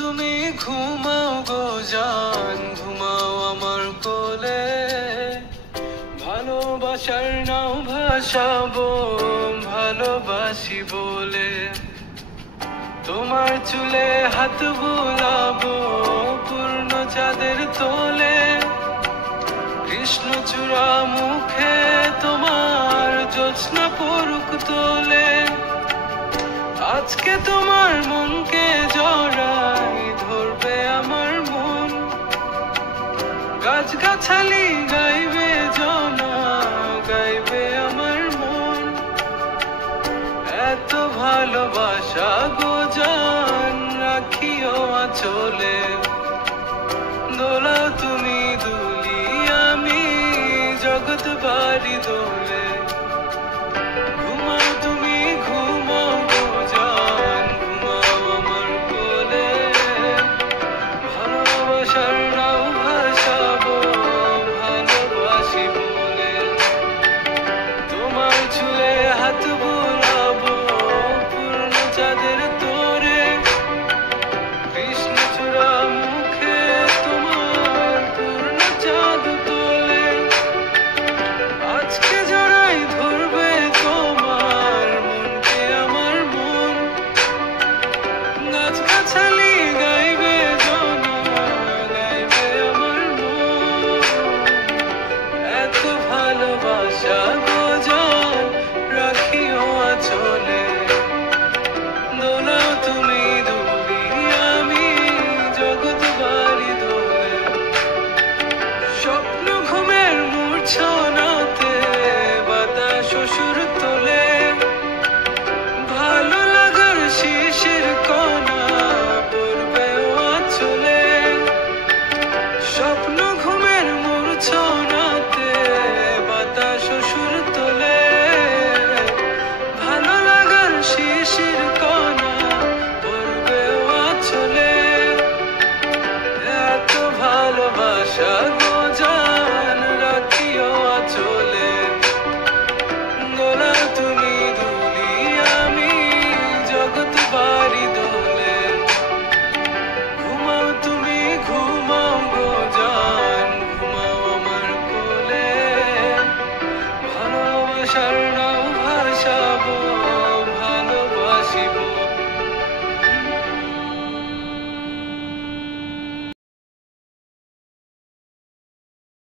তুমি ঘুমাও গো জান, ঘুমাও আমার কোলে। ভালোবাসার নাও ভাসাবো ভালোবাসি বলে। তোমার চুলে হাত বুলাবো পূর্ণ চাঁদের তোলে। কৃষ্ণচূড়া মুখে তোমার জ্যোৎস্না পড়ুক তোলে। আজকে তোমার মনকে জড়াই ধরবে আমার মন। গাছগাছালি গাইবে জনা, গাইবে আমার মন। এত ভালোবাসা গো জান রাখিও আঁচলে। দোলাও তুমি দুলি আমি জগৎ বাড়ি দোলে। ঘুমাও তুমি ঘুমাও গো জান, ঘুমাও আমার কোলে। ভালোবাসার নাও ভাসাবো ভালোবাসি বলে। তোমার চুলে হাত বুলাবো পূর্ণ চাঁদের তোরে। কৃষ্ণচূড়া মুখে তোমার পূর্ণ চাঁদ তোলে। আজকে জড়াই ধরবে তোমার মনকে আমার মন। গাছগাছালি